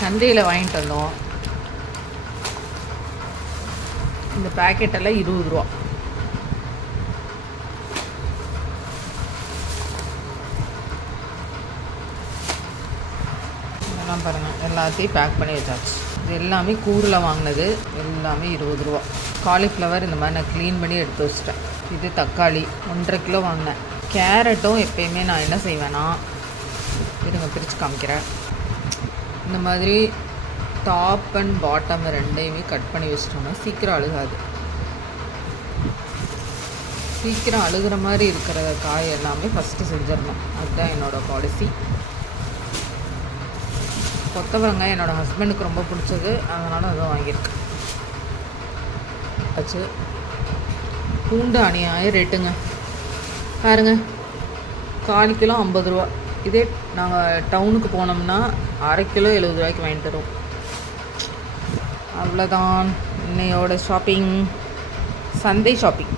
சந்தையில் வாங்கிட்டு வந்தோம். இந்த பேக்கெட்டெல்லாம் 20 ரூபா. இதெல்லாம் பாருங்கள், எல்லாத்தையும் பேக் பண்ணி வச்சாச்சு. இது எல்லாமே கூரில் வாங்கினது, எல்லாமே 20 ரூபா. காலிஃப்ளவர் இந்த மாதிரி நான் க்ளீன் பண்ணி எடுத்து வச்சிட்டேன். இது தக்காளி 1.5 கிலோ வாங்கினேன். கேரட்டும் எப்பயுமே நான் என்ன செய்வேன்னா, இருங்க பிரித்து காமிக்கிறேன். இந்த மாதிரி டாப் அண்ட் பாட்டம் ரெண்டையுமே கட் பண்ணி வச்சிட்டோம்னா சீக்கிரம் அழுகாது. சீக்கிரம் அழுகிற மாதிரி இருக்கிற காய் எல்லாமே ஃபஸ்ட்டு செஞ்சிடணும். அதுதான் என்னோடய பாலிசி. கொத்தவரங்காய் என்னோடய ஹஸ்பண்டுக்கு ரொம்ப பிடிச்சது, அதனால் அதுவும் வாங்கியிருக்கேன். ஆச்சு. பூண்டு அநியாய ரேட்டுங்க பாருங்கள், 1/4 கிலோ 50 ரூபா. இதே நாங்கள் டவுனுக்கு போனோம்னா 1/2 கிலோ 70 ரூபாய்க்கு வாங்கிட்டு வரோம். அவ்வளோதான் இன்னையோட ஷாப்பிங், சண்டே ஷாப்பிங்.